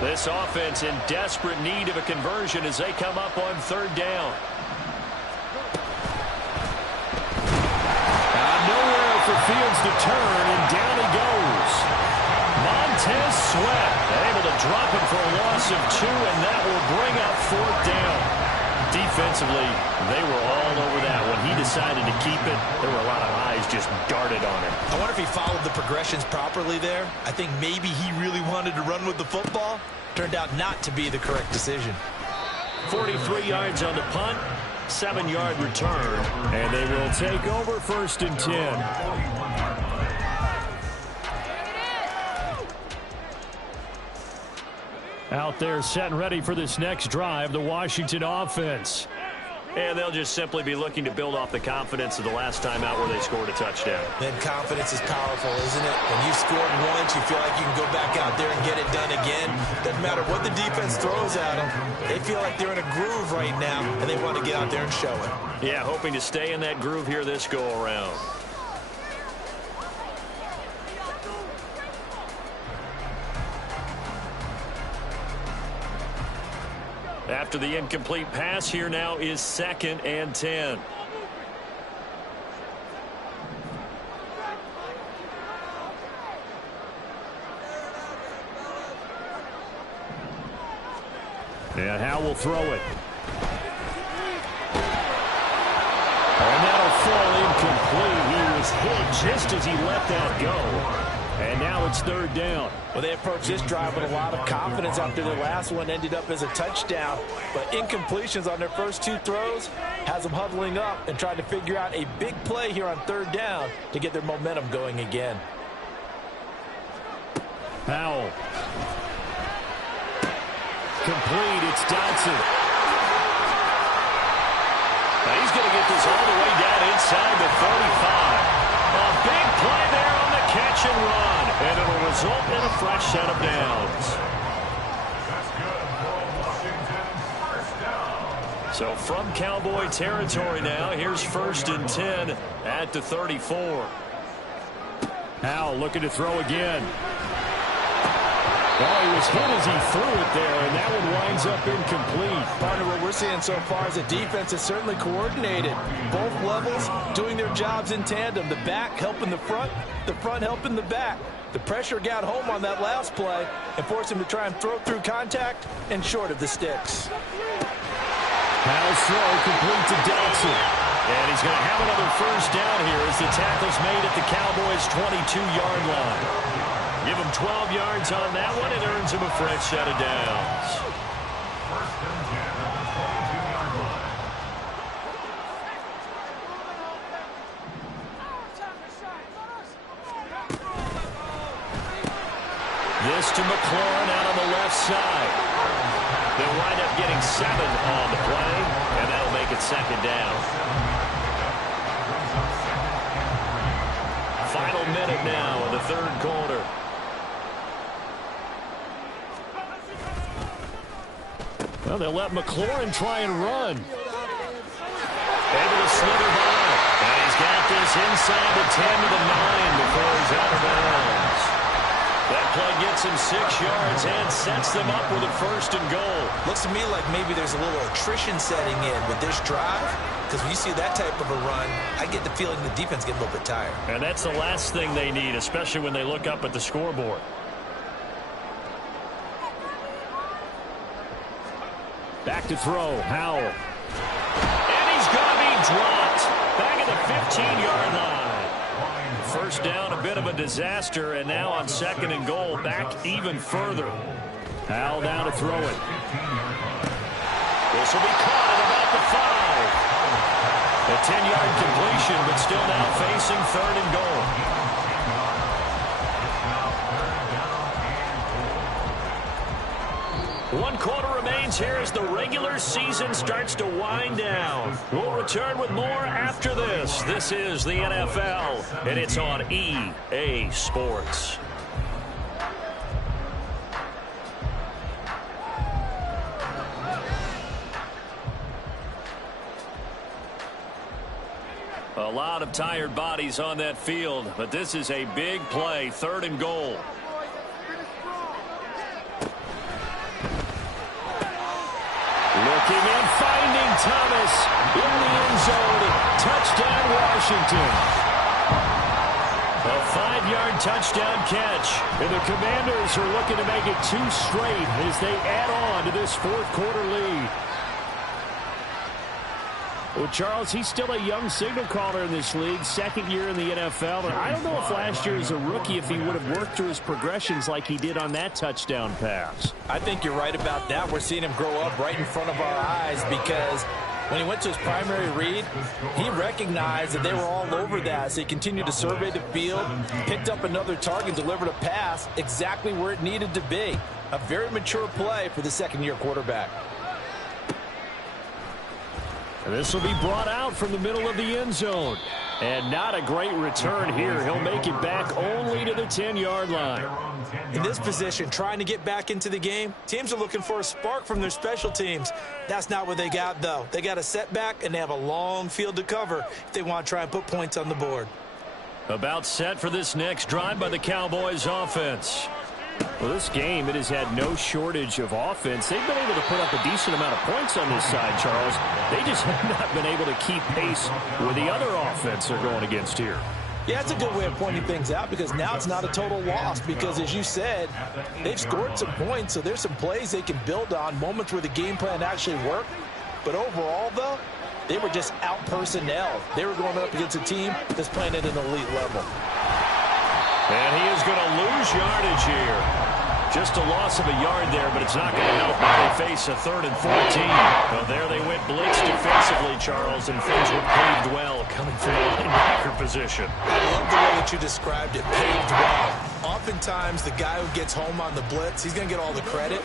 This offense in desperate need of a conversion as they come up on 3rd down. Nowhere for Fields to turn, and down he goes. Montez Sweat able to drop it for a loss of 2, and that will bring up 4th down. Defensively, they were all over that. When he decided to keep it, there were a lot of eyes just darted on him. I wonder if he followed the progressions properly there. I think maybe he really wanted to run with the football. Turned out not to be the correct decision. 43 yards on the punt, 7-yard return, and they will take over 1st and 10. Out there set and ready for this next drive, the Washington offense. And they'll just simply be looking to build off the confidence of the last time out where they scored a touchdown. Then confidence is powerful, isn't it? When you've scored once, you feel like you can go back out there and get it done again. Doesn't matter what the defense throws at them. They feel like they're in a groove right now, and they want to get out there and show it. Yeah, hoping to stay in that groove here this go-around. After the incomplete pass, here now is 2nd and 10. And Howe will throw it. And that'll fall incomplete. He was hit just as he let that go. And now it's 3rd down. Well, they approached this drive with a lot of confidence after their last one ended up as a touchdown. But incompletions on their first 2 throws has them huddling up and trying to figure out a big play here on 3rd down to get their momentum going again. Powell. Complete. It's Dotson. Now he's going to get this all the way down inside the 35. A big play there on the catch and run. And it'll result in a fresh set of downs. That's good for Washington. 1st down. So from Cowboy territory now, here's 1st and 10 at the 34. Howell looking to throw again. Oh, he was hit as he threw it there, and that one winds up incomplete. Partner, what we're seeing so far is the defense is certainly coordinated. Both levels doing their jobs in tandem. The back helping the front helping the back. The pressure got home on that last play and forced him to try and throw through contact and short of the sticks. Howell's throw complete to Dotson. And he's going to have another 1st down here as the tackle's made at the Cowboys' 22-yard line. Give him 12 yards on that one. It earns him a fresh set of downs. 1st and 10 at the 22-yard line. This to McLaurin out on the left side. They'll wind up getting 7 on the play, and that'll make it 2nd down. Well, they'll let McLaurin try and run. Able to slither by. And he's got this inside the 10 to the 9 before he's out of bounds. That play gets him 6 yards and sets them up with a 1st and goal. Looks to me like maybe there's a little attrition setting in with this drive, because when you see that type of a run, I get the feeling the defense getting a little bit tired. And that's the last thing they need, especially when they look up at the scoreboard. Back to throw, Howell. And he's going to be dropped. Back at the 15-yard line. First down, a bit of a disaster, and now on 2nd and goal, back even further. Howell down to throw it. This will be caught at about the 5. A 10-yard completion, but still now facing 3rd and goal. 1 quarter remains here as the regular season starts to wind down. We'll return with more after this. This is the NFL, and it's on EA Sports. A lot of tired bodies on that field, but this is a big play, 3rd and goal. Looking and finding Thomas in the end zone. Touchdown, Washington. A 5-yard touchdown catch. And the Commanders are looking to make it 2 straight as they add on to this 4th quarter lead. Well, Charles, he's still a young signal caller in this league, 2nd year in the NFL. And I don't know if last year as a rookie, if he would have worked through his progressions like he did on that touchdown pass. I think you're right about that. We're seeing him grow up right in front of our eyes because when he went to his primary read, he recognized that they were all over that. So he continued to survey the field, picked up another target, delivered a pass exactly where it needed to be. A very mature play for the 2nd-year quarterback. And this will be brought out from the middle of the end zone. And not a great return here. He'll make it back only to the 10-yard line. In this position, trying to get back into the game, teams are looking for a spark from their special teams. That's not what they got, though. They got a setback, and they have a long field to cover if they want to try and put points on the board. About set for this next drive by the Cowboys offense. Well, this game, it has had no shortage of offense. They've been able to put up a decent amount of points on this side, Charles. They just have not been able to keep pace with the other offense they're going against here. Yeah, it's a good way of pointing things out because now it's not a total loss because, as you said, they've scored some points, so there's some plays they can build on, moments where the game plan actually worked. But overall, though, they were just out-personnel. They were going up against a team that's playing at an elite level. And he is going to lose yardage here. Just a loss of a yard there, but it's not going to help when they face a 3rd and 14. Well, there they went blitz defensively, Charles, and things were paved well coming from the linebacker position. I love the way that you described it, paved well. Oftentimes, the guy who gets home on the blitz, he's going to get all the credit.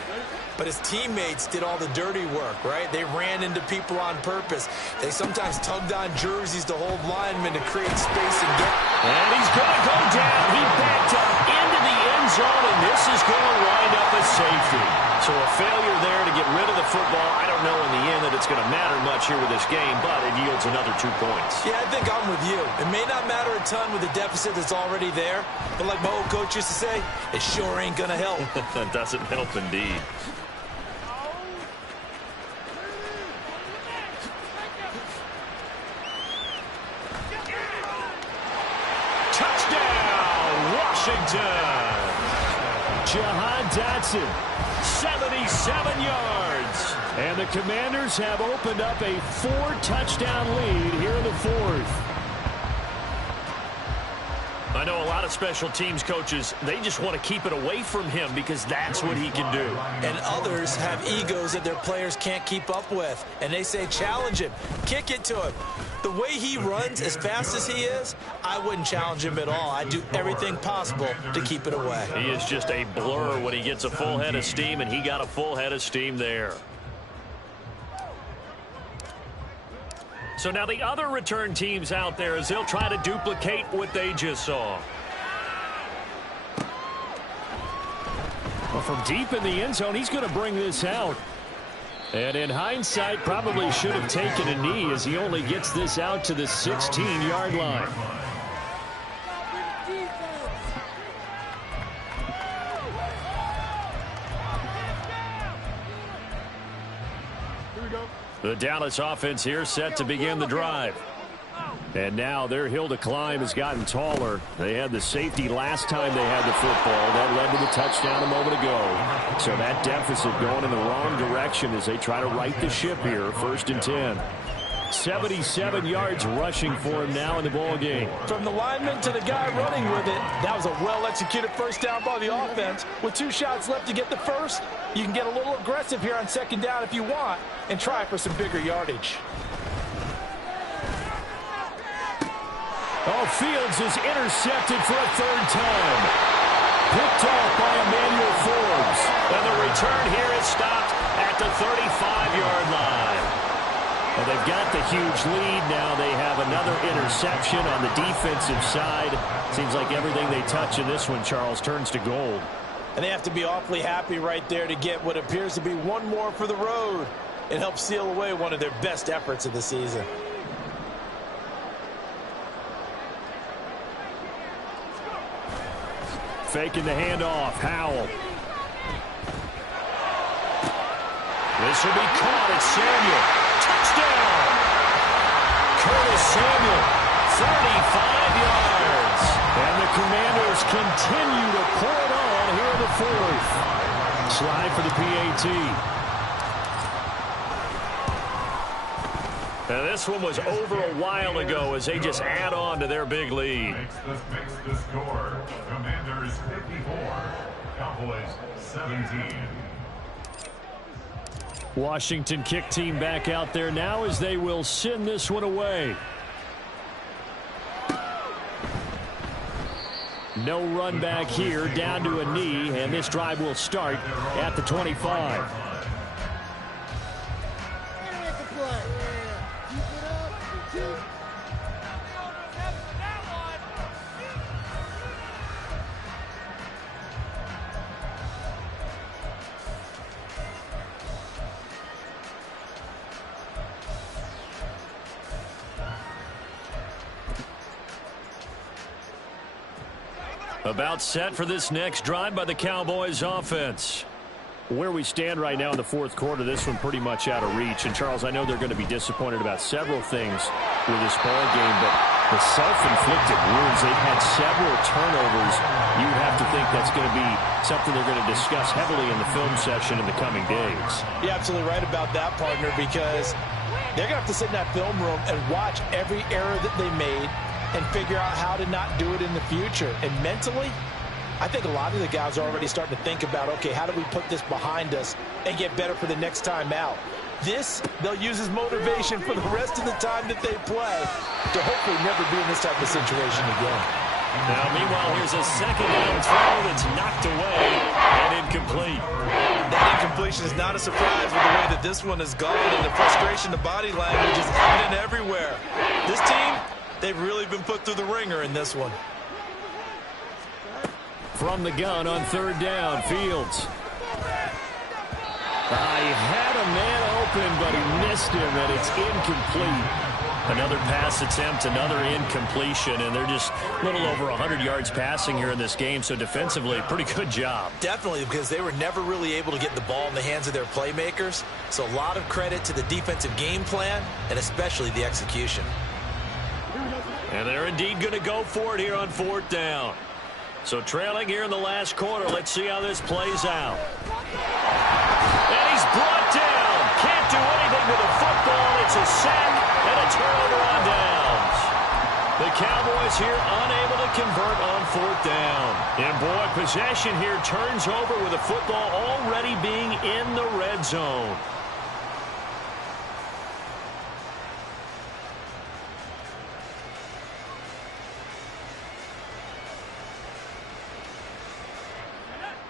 But his teammates did all the dirty work, right? They ran into people on purpose. They sometimes tugged on jerseys to hold linemen to create space and get. And he's going to go down. He backed up into the end zone, and this is going to wind up as safety. So a failure there to get rid of the football. I don't know in the end that it's going to matter much here with this game, but it yields another 2 points. Yeah, I think I'm with you. It may not matter a ton with the deficit that's already there, but like my old coach used to say, it sure ain't going to help. That doesn't help indeed. Jahan Dotson, 77 yards. And the Commanders have opened up a 4-touchdown lead here in the 4th. I know a lot of special teams coaches, they just want to keep it away from him because that's what he can do. And others have egos that their players can't keep up with. And they say, challenge him, kick it to him. The way he runs, as fast as he is, I wouldn't challenge him at all. I'd do everything possible to keep it away. He is just a blur when he gets a full head of steam, and he got a full head of steam there. So now the other return teams out there as they'll try to duplicate what they just saw. Well, from deep in the end zone, he's going to bring this out. And in hindsight, probably should have taken a knee as he only gets this out to the 16-yard line. The Dallas offense here set to begin the drive. And now their hill to climb has gotten taller. They had the safety last time they had the football. That led to the touchdown a moment ago. So that deficit going in the wrong direction as they try to right the ship here. 1st and 10. 77 yards rushing for him now in the ball game. From the lineman to the guy running with it, that was a well-executed first down by the offense. With 2 shots left to get the first, you can get a little aggressive here on 2nd down if you want and try for some bigger yardage. Oh, Fields is intercepted for a 3rd time. Picked off by Emmanuel Forbes. And the return here is stopped at the 35-yard line. Well, they've got the huge lead now. They have another interception on the defensive side. Seems like everything they touch in this one, Charles, turns to gold. And they have to be awfully happy right there to get what appears to be one more for the road. It helps seal away one of their best efforts of the season. Faking the handoff. Howell. This will be caught. It's Samuel. Touchdown! Curtis Samuel, 35 yards. And the Commanders continue to pour it on here in the 4th. Slide for the PAT. Now this one was over a while ago as they just add on to their big lead. Makes the score. Commanders 54, Cowboys 17. Washington kick team back out there now as they will send this one away. No run back here, down to a knee, and this drive will start at the 25. About set for this next drive by the Cowboys offense. Where we stand right now in the 4th quarter, this one pretty much out of reach. And, Charles, I know they're going to be disappointed about several things with this ball game, but the self-inflicted wounds, they've had several turnovers. You have to think that's going to be something they're going to discuss heavily in the film session in the coming days. You're absolutely right about that, partner, because they're going to have to sit in that film room and watch every error that they made and figure out how to not do it in the future. And mentally, I think a lot of the guys are already starting to think about, okay, how do we put this behind us and get better for the next time out? This, they'll use as motivation for the rest of the time that they play to hopefully never be in this type of situation again. Now, meanwhile, here's a 2nd down throw that's knocked away and incomplete. That incompletion is not a surprise with the way that this one has gone, and the frustration, the body language is evident everywhere. This team, they've really been put through the ringer in this one. From the gun on 3rd down, Fields. He had a man open, but he missed him, and it's incomplete. Another pass attempt, another incompletion, and they're just a little over 100 yards passing here in this game, so defensively, pretty good job. Definitely, because they were never really able to get the ball in the hands of their playmakers, so a lot of credit to the defensive game plan, and especially the execution. And they're indeed going to go for it here on 4th down. So trailing here in the last quarter, let's see how this plays out. And he's brought down. Can't do anything with the football. It's a sack and a turnover on downs. The Cowboys here unable to convert on 4th down. And boy, possession here turns over with the football already being in the red zone.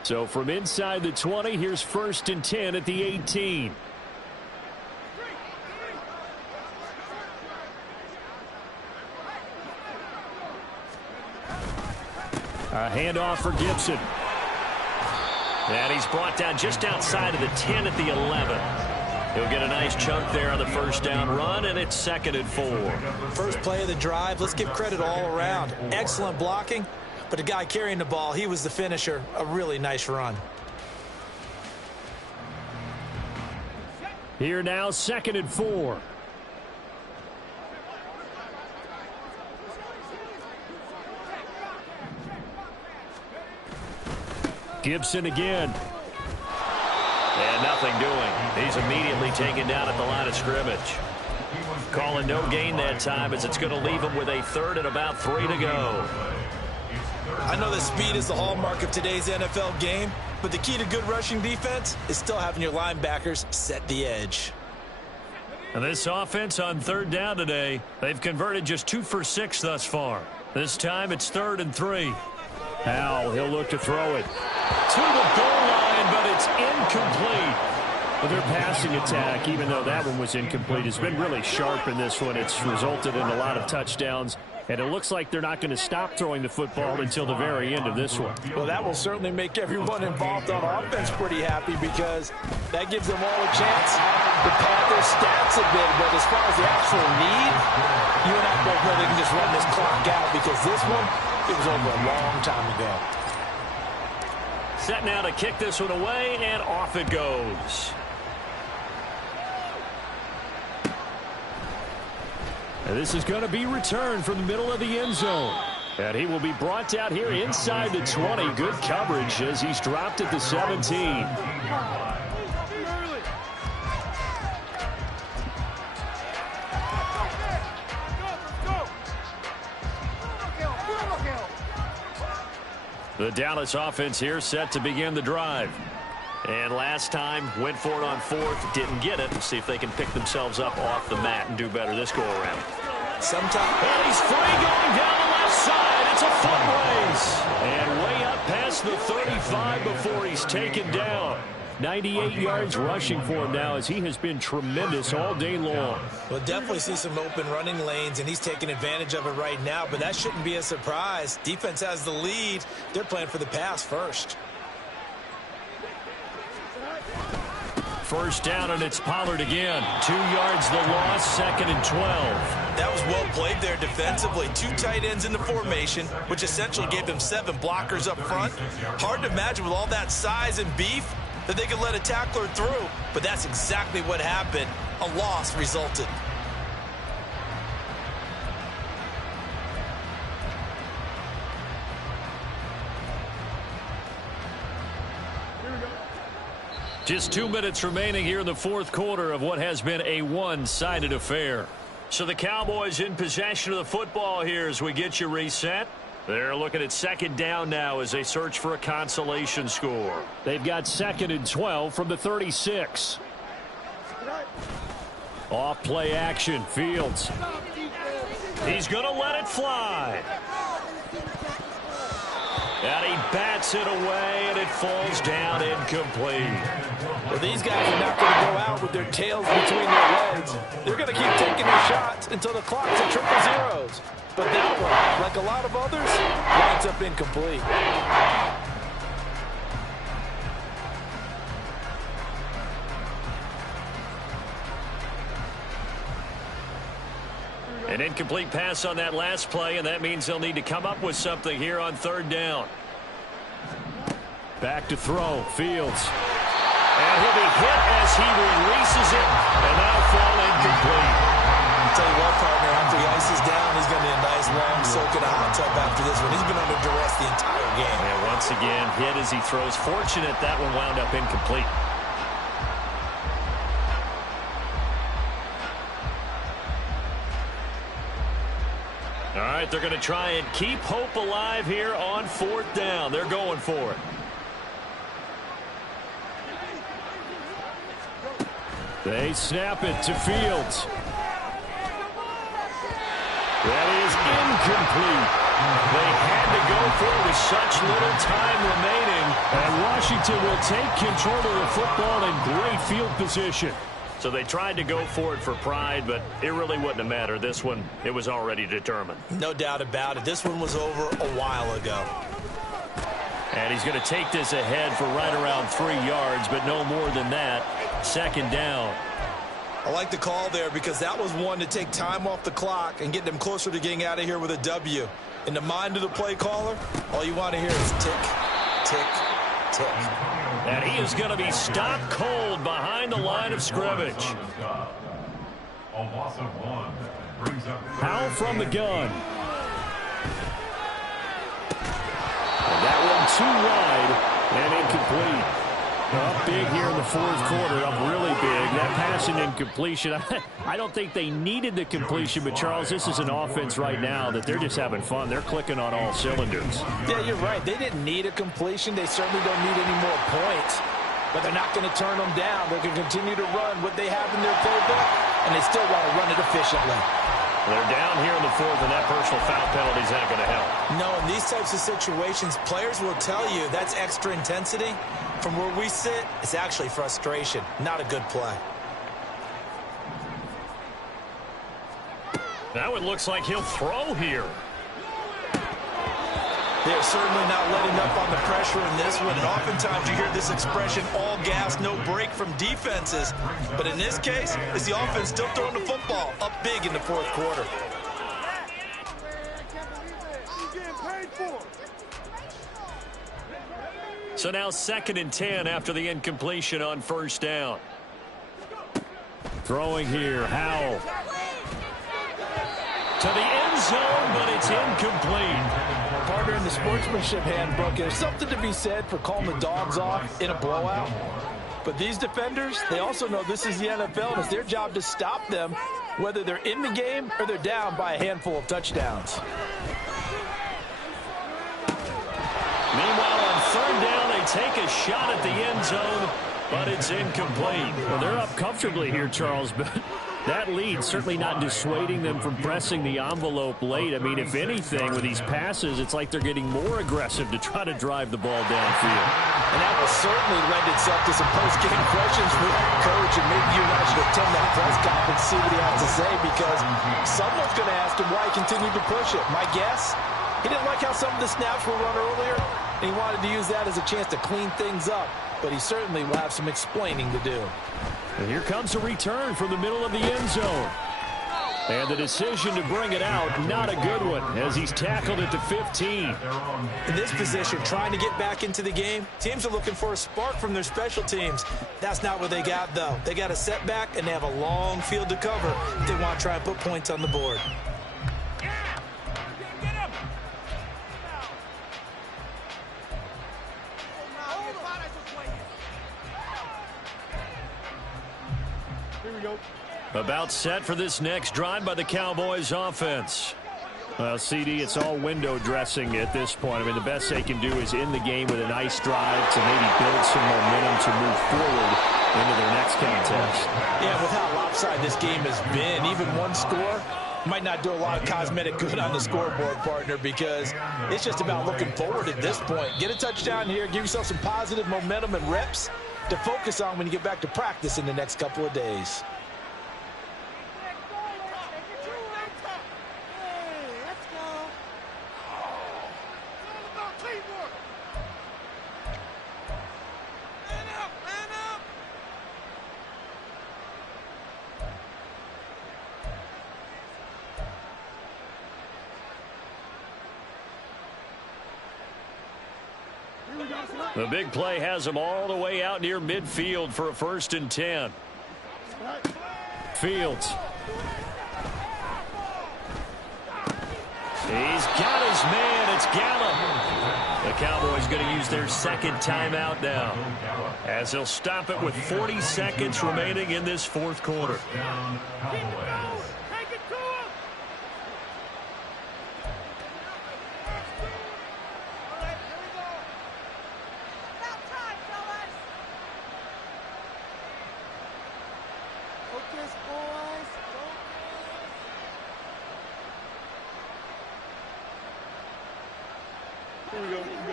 So from inside the 20, here's 1st and 10 at the 18. A handoff for Gibson. And he's brought down just outside of the 10 at the 11. He'll get a nice chunk there on the first down run, and it's 2nd and 4. First play of the drive, let's give credit all around. Excellent blocking, but the guy carrying the ball, he was the finisher. A really nice run. Here now, 2nd and 4. Gibson again. And nothing doing. He's immediately taken down at the line of scrimmage. Calling no gain that time as it's going to leave him with a 3rd and about 3 to go. I know that speed is the hallmark of today's NFL game, but the key to good rushing defense is still having your linebackers set the edge. And this offense on 3rd down today, they've converted just 2 for 6 thus far. This time it's 3rd and 3. Now he'll look to throw it to the goal line, but it's incomplete. But their passing attack, even though that one was incomplete, has been really sharp in this one. It's resulted in a lot of touchdowns, and it looks like they're not going to stop throwing the football until the very end of this one. Well, that will certainly make everyone involved on offense pretty happy because that gives them all a chance to pad their stats a bit. But as far as the actual need, you and I both know they can just run this clock out because this one, it was over a long time ago. Set now to kick this one away, and off it goes. And this is going to be returned from the middle of the end zone. And he will be brought down here inside the 20. Good coverage as he's dropped at the 17. The Dallas offense here set to begin the drive. And last time, went for it on 4th, didn't get it. Let's see if they can pick themselves up off the mat and do better this go-around. Sometimes he's free going down the left side. It's a foot race. And way up past the 35 before he's taken down. 98 yards rushing for him now as he has been tremendous all day long. We'll definitely see some open running lanes, and he's taking advantage of it right now, but that shouldn't be a surprise. Defense has the lead. They're playing for the pass first. First down, and it's Pollard again. 2 yards the loss, 2nd and 12. That was well played there defensively. 2 tight ends in the formation, which essentially gave them 7 blockers up front. Hard to imagine with all that size and beef that they could let a tackler through, but that's exactly what happened. A loss resulted. Just 2 minutes remaining here in the 4th quarter of what has been a one-sided affair. So the Cowboys in possession of the football here as we get you reset. They're looking at 2nd down now as they search for a consolation score. They've got 2nd and 12 from the 36. Off play action, Fields. He's going to let it fly. And he bats it away, and it falls down incomplete. Well, these guys are not going to go out with their tails between their legs. They're going to keep taking their shots until the clock's at triple zeros. But that one, like a lot of others, winds up incomplete. An incomplete pass on that last play, and that means they'll need to come up with something here on 3rd down. Back to throw, Fields. And he'll be hit as he releases it, and that'll fall incomplete. I'll tell you what, partner, after he ices down, he's going to need a nice long soak in a hot tub after this one. He's been under duress the entire game. And once again, hit as he throws. Fortunate that one wound up incomplete. All right, they're going to try and keep hope alive here on 4th down. They're going for it. They snap it to Fields. That is incomplete. They had to go for it with such little time remaining. And Washington will take control of the football in great field position. So they tried to go for it for pride, but it really wouldn't have mattered. This one, it was already determined. No doubt about it. This one was over a while ago. And he's going to take this ahead for right around 3 yards, but no more than that. Second down. I like the call there because that was one to take time off the clock and get them closer to getting out of here with a W. In the mind of the play caller, all you want to hear is tick, tick, tick. And he is going to be stopped cold behind the line of scrimmage. A loss of 1 brings up Powell from the gun. And that one too wide and incomplete. Up big here in the fourth quarter, up really big. That pass and incompletion, I don't think they needed the completion, but Charles, this is an offense right now that they're just having fun. They're clicking on all cylinders. Yeah, you're right. They didn't need a completion. They certainly don't need any more points, but they're not going to turn them down. They're going to continue to run what they have in their playbook, and they still want to run it efficiently. They're down here in the fourth, and that personal foul penalty is not going to help. No, in these types of situations, players will tell you that's extra intensity. From where we sit, it's actually frustration, not a good play. Now it looks like he'll throw here. They're certainly not letting up on the pressure in this one, and oftentimes you hear this expression, all gas, no break from defenses. But in this case, it's the offense still throwing the football up big in the fourth quarter. So now 2nd and 10 after the incompletion on first down. Throwing here, Howell. To the end zone, but it's incomplete. Partner, in the sportsmanship handbook, there's something to be said for calling the dogs off in a blowout. But these defenders, they also know this is the NFL, and it's their job to stop them, whether they're in the game or they're down by a handful of touchdowns. Meanwhile, on third down, they take a shot at the end zone, but it's incomplete. Well, they're up comfortably here, Charles, but that lead certainly not dissuading them from pressing the envelope late. I mean, if anything, with these passes, it's like they're getting more aggressive to try to drive the ball downfield. And that will certainly lend itself to some post-game questions for the coach, and maybe you and I should attend that press conference and see what he has to say, because someone's going to ask him why he continued to push it. My guess, he didn't like how some of the snaps were run earlier, and he wanted to use that as a chance to clean things up. But he certainly will have some explaining to do. And here comes a return from the middle of the end zone. And the decision to bring it out, not a good one, as he's tackled at the 15. In this position, trying to get back into the game, teams are looking for a spark from their special teams. That's not what they got, though. They got a setback, and they have a long field to cover if they want to try and put points on the board. About set for this next drive by the Cowboys offense. Well, CD, it's all window dressing at this point. I mean, the best they can do is end the game with a nice drive to maybe build some momentum to move forward into their next contest. Yeah, with how lopsided this game has been, even one score might not do a lot of cosmetic good on the scoreboard, partner, because it's just about looking forward at this point. Get a touchdown here, give yourself some positive momentum and reps to focus on when you get back to practice in the next couple of days. The big play has him all the way out near midfield for a 1st and 10. Fields. He's got his man. It's Gallup. The Cowboys going to use their 2nd timeout now, as they'll stop it with 40 seconds remaining in this fourth quarter.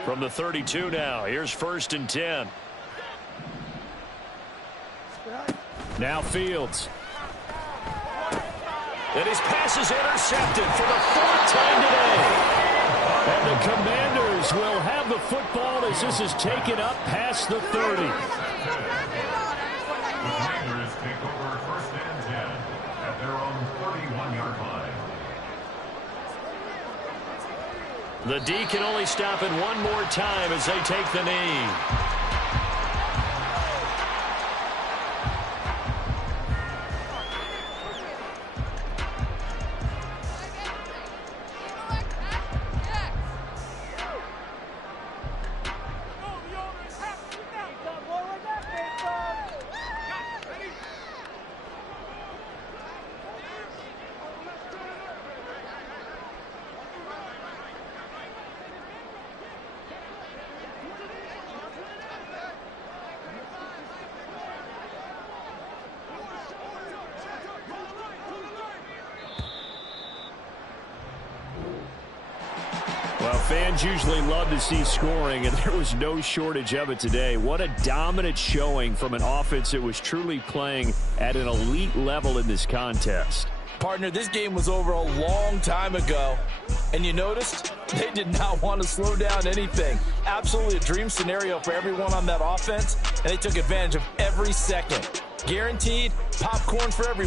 From the 32 now, here's 1st and 10. Now Fields. And his pass is intercepted for the 4th time today. And the Commanders will have the football as this is taken up past the 30. The Commanders take over 1st and 10 at their own 31-yard line. The D can only stop it one more time as they take the knee. Well, fans usually love to see scoring, and there was no shortage of it today. What a dominant showing from an offense that was truly playing at an elite level in this contest. Partner, this game was over a long time ago, and you noticed they did not want to slow down anything. Absolutely a dream scenario for everyone on that offense, and they took advantage of every second. Guaranteed popcorn for everyone.